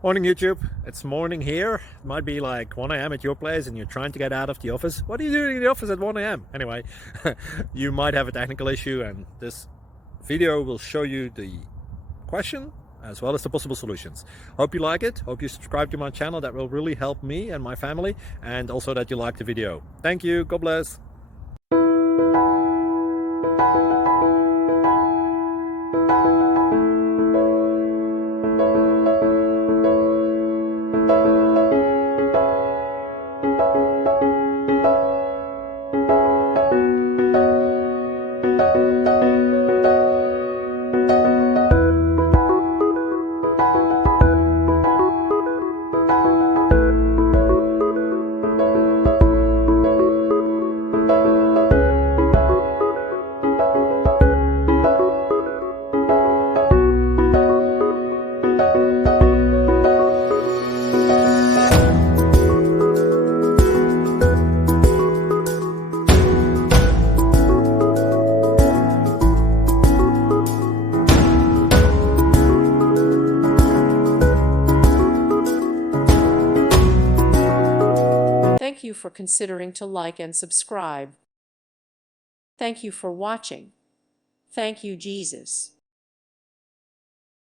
Morning YouTube, it's morning here. It might be like 1 a.m. at your place and you're trying to get out of the office. What are you doing in the office at 1 a.m.? Anyway, you might have a technical issue and this video will show you the question as well as the possible solutions. Hope you like it, hope you subscribe to my channel. That will really help me and my family, and also that you like the video. Thank you, God bless. Thank you for considering to like and subscribe. Thank you for watching. Thank you, Jesus.